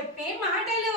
చెప్పే మాటలు.